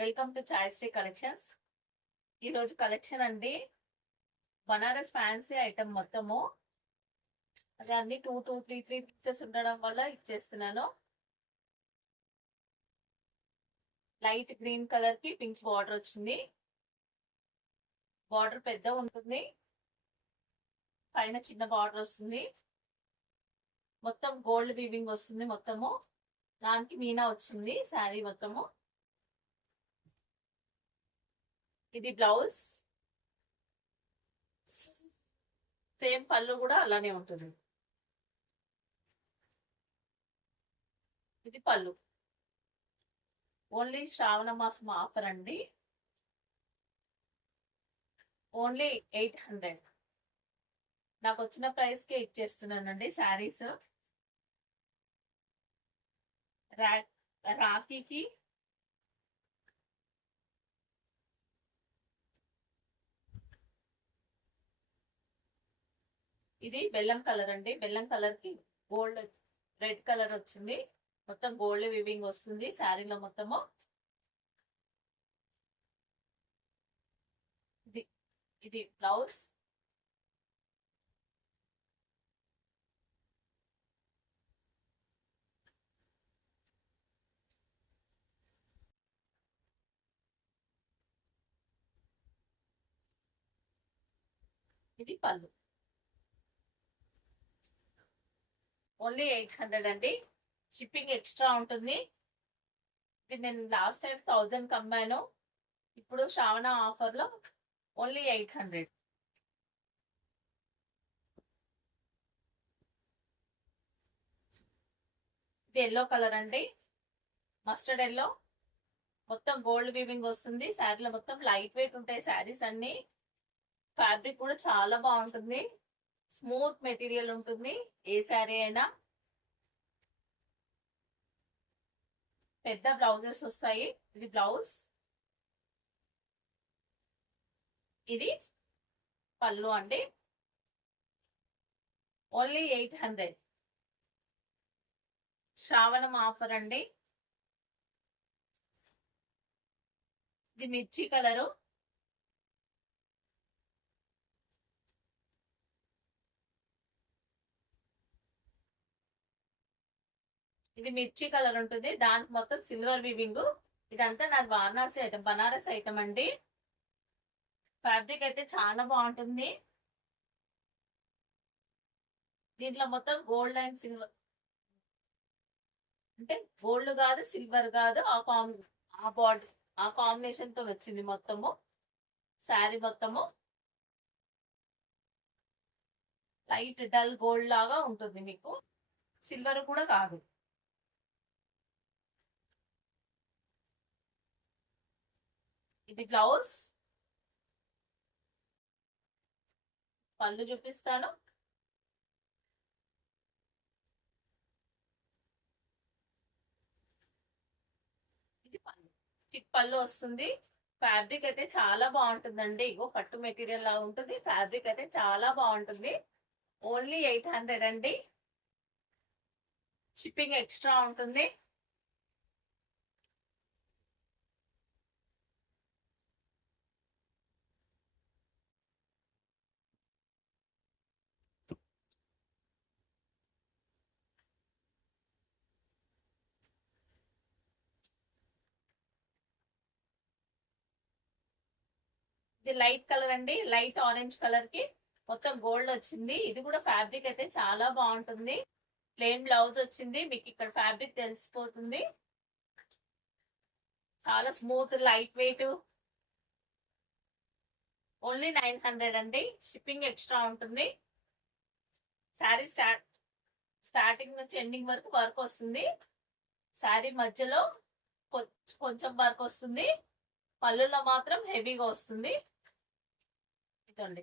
Welcome to ఛాయశ్రీ కలెక్షన్స్. ఈ రోజు కలెక్షన్ అండి బనారస్ ఫ్యాన్సీ ఐటమ్ మొత్తము. అదే అన్ని two two three three pictures ఉండడం వల్ల ఇచ్చేస్తున్నాను. లైట్ గ్రీన్ కలర్ కి పింక్ బార్డర్ వచ్చింది. బార్డర్ పెద్ద ఉంటుంది, పైన చిన్న బార్డర్ వస్తుంది. మొత్తం గోల్డ్ వీవింగ్ వస్తుంది. మొత్తము దానికి మీనా వచ్చింది శారీ మొత్తము. ఇది బ్లౌజ్, సేమ్ పళ్ళు కూడా అలానే ఉంటుంది. ఇది పళ్ళు. ఓన్లీ శ్రావణ మాసం ఆఫర్ అండి. ఓన్లీ 800. నాకు వచ్చిన ప్రైస్ కే ఇచ్చేస్తున్నానండి శారీస్. రాఖీకి ఇది బెల్లం కలర్ అండి. బెల్లం కలర్ కి గోల్డ్ రెడ్ కలర్ వచ్చింది. మొత్తం గోల్డ్ వివింగ్ వస్తుంది శారీలో మొత్తము. ఇది ఇది బ్లౌజ్. ఇది పళ్ళు. ఓన్లీ 800 అండి. షిప్పింగ్ ఎక్స్ట్రా ఉంటుంది. ఇది నేను లాస్ట్ టైం 1000 కమ్మాను. ఇప్పుడు శ్రావణ ఆఫర్ లో ఓన్లీ 800. ఇది ఎల్లో కలర్ అండి, మస్టర్డ్ ఎల్లో. మొత్తం గోల్డ్ వీవింగ్ వస్తుంది. శారీలో మొత్తం లైట్ వెయిట్ ఉంటాయి శారీస్ అన్ని. ఫ్యాబ్రిక్ కూడా చాలా బాగుంటుంది, స్మూత్ మెటీరియల్ ఉంటుంది. ఏ శారీ అయినా పెద్ద బ్లౌజెస్ వస్తాయి. ఇది బ్లౌజ్, ఇది పళ్ళు అండి. ఓన్లీ 800. శ్రావణం ఆఫర్ అండి. ఇది మిర్చి కలరు. ఇది మిర్చి కలర్ ఉంటుంది, దానికి మొత్తం సిల్వర్ వీవింగ్. ఇదంతా నాది వారణాసి ఐటమ్, బనారస్ ఐటమ్ అండి. ఫ్యాబ్రిక్ అయితే చాలా బాగుంటుంది. దీంట్లో మొత్తం గోల్డ్ అండ్ సిల్వర్, అంటే గోల్డ్ కాదు సిల్వర్ కాదు, ఆ బాడీ ఆ కాంబినేషన్ తో వచ్చింది మొత్తము శారీ మొత్తము. లైట్ డల్ గోల్డ్ లాగా ఉంటుంది మీకు, సిల్వర్ కూడా కాదు. ఇది బ్లౌజ్. పళ్ళు చూపిస్తాను. ఇది పళ్ళు, చిక్ పళ్ళు వస్తుంది. ఫ్యాబ్రిక్ అయితే చాలా బాగుంటుందండి. ఇగో పట్టు మెటీరియల్ లాగా ఉంటుంది. ఫ్యాబ్రిక్ అయితే చాలా బాగుంటుంది. ఓన్లీ 800 అండి. షిప్పింగ్ ఎక్స్ట్రా ఉంటుంది. ఇది లైట్ కలర్ అండి, లైట్ ఆరెంజ్ కలర్ కి మొత్తం గోల్డ్ వచ్చింది. ఇది కూడా ఫ్యాబ్రిక్ అయితే చాలా బాగుంటుంది. ప్లెయిన్ బ్లౌజ్ వచ్చింది. మీకు ఇక్కడ ఫ్యాబ్రిక్ తెలిసిపోతుంది. చాలా స్మూత్ లైట్ వెయిట్. ఓన్లీ 900 అండి. షిప్పింగ్ ఎక్స్ట్రా ఉంటుంది. శారీ స్టార్టింగ్ నుంచి ఎండింగ్ వరకు వర్క్ వస్తుంది. శారీ మధ్యలో కొంచెం వర్క్ వస్తుంది. పళ్ళులో మాత్రం హెవీగా వస్తుంది. ఇదండి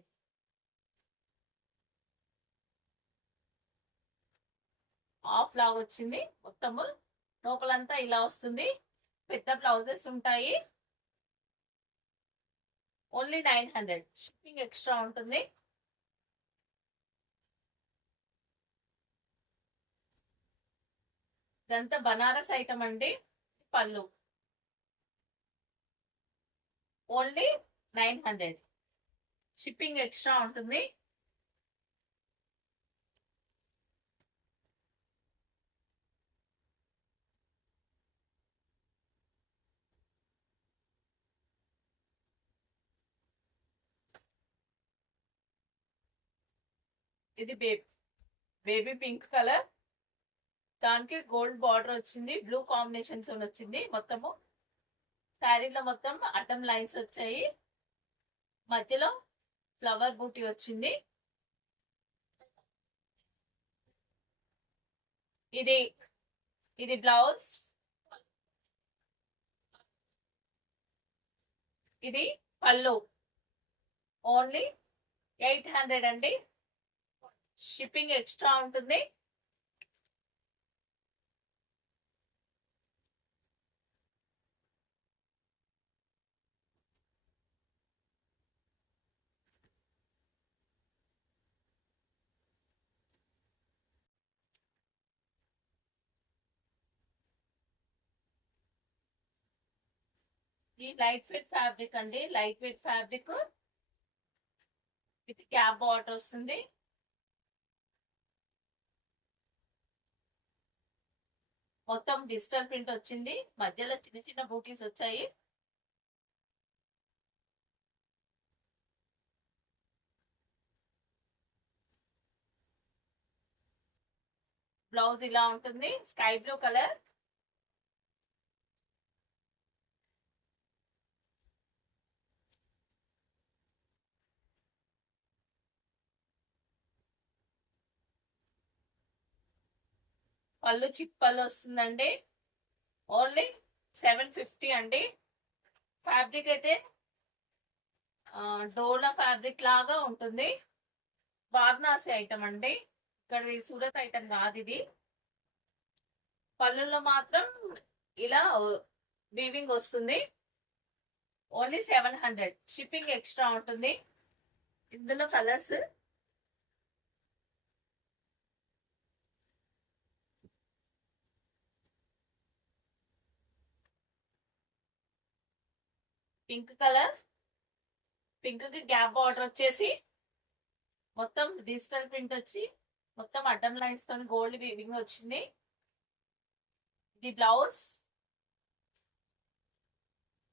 ఆఫ్ లాగా వచ్చింది. మొత్తము లోపలంతా ఇలా వస్తుంది. పెద్ద బ్లౌజెస్ ఉంటాయి. ఓన్లీ 900. షిప్పింగ్ ఎక్స్ట్రా ఉంటుంది. ఇదంతా బనారస్ ఐటమ్ అండి. పళ్ళు ఓన్లీ 900. షిప్పింగ్ ఎక్స్ట్రా ఉంటుంది. ఇది బేబీ పింక్ కలర్, దానికి గోల్డ్ బార్డర్ వచ్చింది, బ్లూ కాంబినేషన్ తో వచ్చింది. మొత్తము శారీలో మొత్తం అటం లైన్స్ వచ్చాయి, మధ్యలో ఫ్లవర్ బూటీ వచ్చింది. ఇది ఇది బ్లౌజ్, ఇది పళ్ళు. ఓన్లీ 800 అండి. షిప్పింగ్ ఎక్స్ట్రా ఉంటుంది. ఈ లైట్ వెయిట్ ఫ్యాబ్రిక్ అండి, light weight fabric with cap border వస్తుంది. మొత్తం డిజిటల్ ప్రింట్ వచ్చింది, మధ్యలో చిన్న చిన్న బూటీస్ వచ్చాయి. బ్లౌజ్ ఇలా ఉంటుంది, స్కై బ్లూ కలర్. పళ్ళు చిప్పలు వస్తుందండి. ఓన్లీ 750 అండి. ఫ్యాబ్రిక్ అయితే డోలా ఫ్యాబ్రిక్ లాగా ఉంటుంది. వారణాసి ఐటమ్ అండి, ఇక్కడ సూరత్ ఐటమ్ కాదు ఇది. పళ్ళులో మాత్రం ఇలా వీవింగ్ వస్తుంది. ఓన్లీ 700. షిప్పింగ్ ఎక్స్ట్రా ఉంటుంది. ఇందులో కలర్స్ పింక్ కలర్, పింక్ కి గ్యాప్ బార్డర్ వచ్చేసి మొత్తం డిజిటల్ ప్రింట్ వచ్చి మొత్తం అడ్డం లైన్స్ తో గోల్డ్ వీవింగ్ వచ్చింది. ఇది బ్లౌజ్,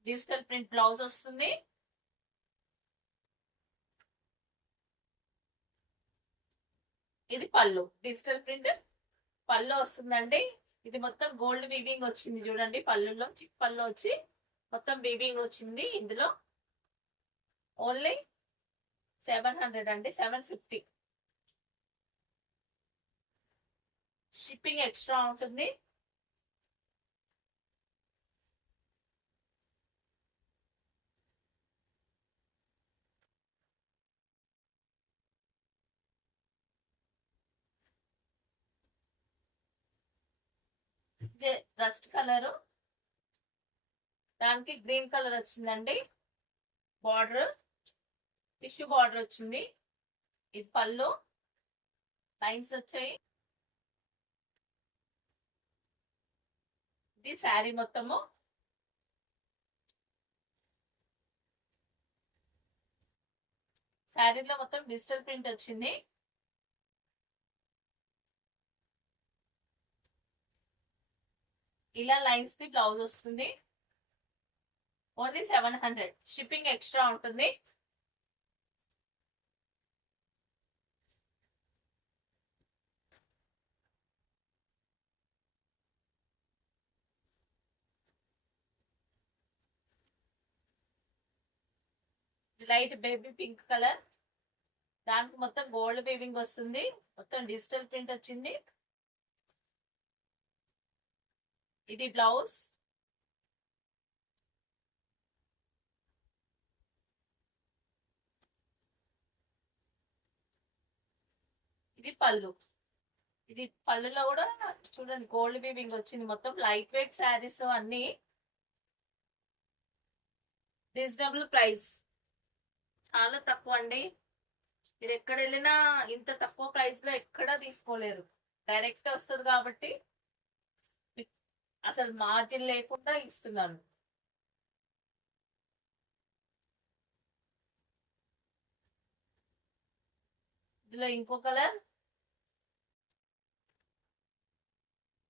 డిజిటల్ ప్రింట్ బ్లౌజ్ వస్తుంది. ఇది పళ్ళు, డిజిటల్ ప్రింట్ పళ్ళు వస్తుందండి. ఇది మొత్తం గోల్డ్ వీవింగ్ వచ్చింది చూడండి, పళ్ళులో పళ్ళు వచ్చి మొత్తం వీవింగ్ వచ్చింది. ఇందులో ఓన్లీ 700 అండి, 750. షిప్పింగ్ ఎక్స్ట్రా ఉంటుంది. ఇది రస్ట్ కలరు, దానికి గ్రీన్ కలర్ వచ్చిందండి. బార్డర్ టిష్యూ బార్డర్ వచ్చింది. ఇది పళ్ళు, లైన్స్ వచ్చాయి. ఇది శారీ మొత్తము. శారీలో మొత్తం డిజిటల్ ప్రింట్ వచ్చింది. ఇలా లైన్స్ ది బ్లౌజ్ వస్తుంది. ఓన్లీ 700. షిప్పింగ్ ఎక్స్ట్రా ఉంటుంది. లైట్ బేబీ పింక్ కలర్, దానికి మొత్తం గోల్డ్ వీవింగ్ వస్తుంది, మొత్తం డిజిటల్ ప్రింట్ వచ్చింది. ఇది బ్లౌజ్, ఇది పళ్ళు. ఇది పళ్ళులో కూడా చూడండి గోల్డ్ వీవింగ్ వచ్చింది. మొత్తం లైట్ వెయిట్ శారీస్ అన్ని రీజనబుల్ ప్రైస్, చాలా తక్కువ అండి. మీరు ఎక్కడ వెళ్ళినా ఇంత తక్కువ ప్రైస్ లో ఎక్కడా తీసుకోలేరు. డైరెక్ట్ వస్తుంది కాబట్టి అసలు మార్జిన్ లేకుండా ఇస్తున్నాను. ఇందులో ఇంకో colour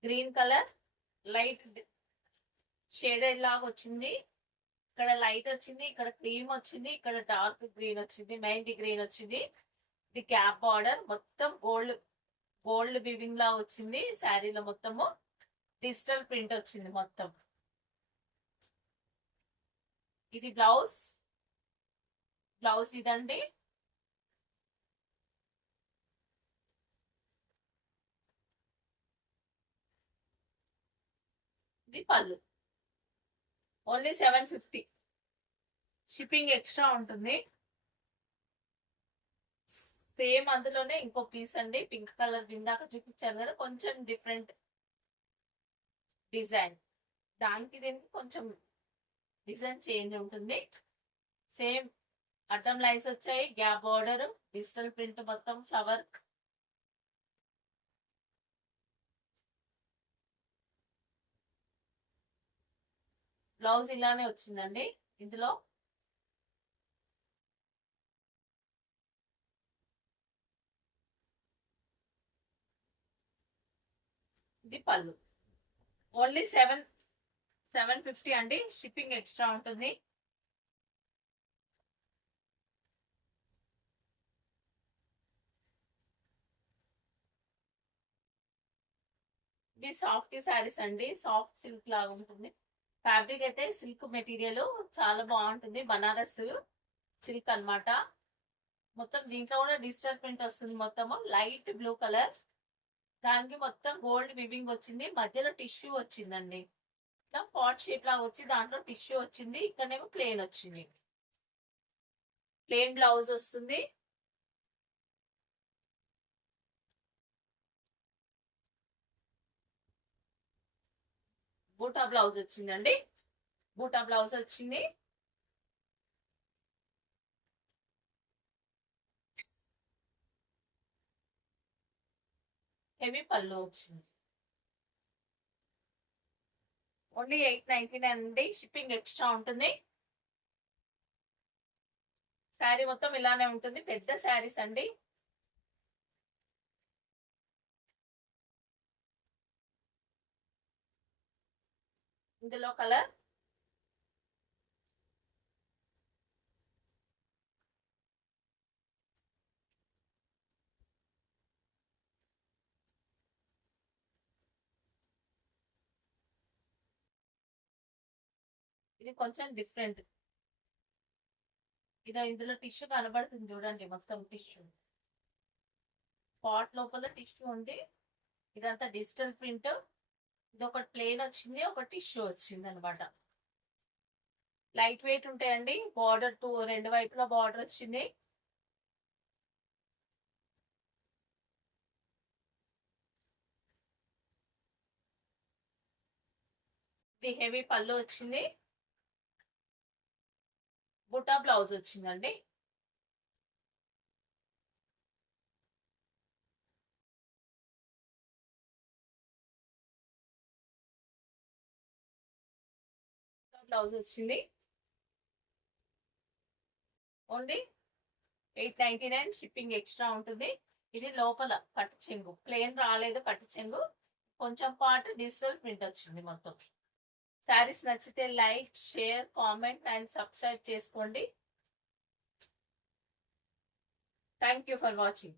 green colour, light shaded లాగా వచ్చింది. ఇక్కడ లైట్ వచ్చింది, ఇక్కడ క్రీమ్ వచ్చింది, ఇక్కడ డార్క్ గ్రీన్ వచ్చింది, మెహందీ గ్రీన్ వచ్చింది. ఇది క్యాప్ బార్డర్, మొత్తం గోల్డ్ గోల్డ్ వివింగ్ లా వచ్చింది. శారీలో మొత్తము డిజిటల్ ప్రింట్ వచ్చింది మొత్తం. ఇది బ్లౌజ్, బ్లౌజ్ ఇదండి. ఇది పళ్ళు. ఓన్లీ 750. షిప్పింగ్ ఎక్స్ట్రా ఉంటుంది. సేమ్ అందులోనే ఇంకో పీస్ అండి, పింక్ కలర్ ఇందాక చూపించాను కదా, కొంచెం డిఫరెంట్ డిజైన్. దానికి దీనికి కొంచెం డిజైన్ చేంజ్ ఉంటుంది. సేమ్ అడ్డం లైన్స్ వచ్చాయి, గ్యాప్ బార్డర్, డిజిటల్ ప్రింట్, మొత్తం ఫ్లవర్. బ్లౌజ్ ఇలానే వచ్చిందండి. ఇందులో ఇది పళ్ళు. ఓన్లీ 750 అండి. షిప్పింగ్ ఎక్స్ట్రా ఉంటుంది. ఇది సాఫ్ట్ శారీస్ అండి, సాఫ్ట్ సిల్క్ లాగా ఉంటుంది. ఫ్యాబ్రిక్ అయితే సిల్క్ మెటీరియల్ చాలా బాగుంటుంది, బనారస్ సిల్క్ అన్నమాట. మొత్తం దీంట్లో కూడా డిజిటల్ ప్రింట్ వస్తుంది. మొత్తము లైట్ బ్లూ కలర్, దానికి మొత్తం గోల్డ్ వివింగ్ వచ్చింది, మధ్యలో టిష్యూ వచ్చిందండి. ఇట్లా పాట్ షేప్ లాగా వచ్చి దాంట్లో టిష్యూ వచ్చింది. ఇక్కడనేమో ప్లేన్ వచ్చింది, ప్లేన్ బ్లౌజ్ వస్తుంది. బూటా బ్లౌజ్ వచ్చిందండి, బూటా బ్లౌజ్ వచ్చింది. హెవీ పళ్ళు వచ్చింది. ఓన్లీ 899 అండి. షిప్పింగ్ ఎక్స్ట్రా ఉంటుంది. శారీ మొత్తం ఇలానే ఉంటుంది, పెద్ద శారీస్ అండి. ఇందులో కలర్ ఇది కొంచెం డిఫరెంట్. ఇందులో టిష్యూ కనబడుతుంది చూడండి, మొత్తం టిష్యూ, పాట్ లోపల టిష్యూ ఉంది. ఇదంతా డిజిటల్ ప్రింట్. ఇది ఒకటి ప్లేన్ వచ్చింది, ఒక టిష్యూ వచ్చింది అనమాట. లైట్ వెయిట్ ఉంటాయండి. బార్డర్ రెండు వైపులా బార్డర్ వచ్చింది. ఇది హెవీ పళ్ళు వచ్చింది, బుటా బ్లౌజ్ వచ్చిందండి. బ్లౌజ్ వచ్చింది. ఓన్లీ 899. షిప్పింగ్ ఎక్స్ట్రా ఉంటుంది. ఇది లోపల కట్ చెంగు, ప్లేన్ రాలేదు, కట్ చెంగు, కొంచెం పాటు డిజిటల్ ప్రింట్ వచ్చింది మొత్తం. శారీస్ నచ్చితే like, share, comment and subscribe చేసుకోండి. Thank you for watching.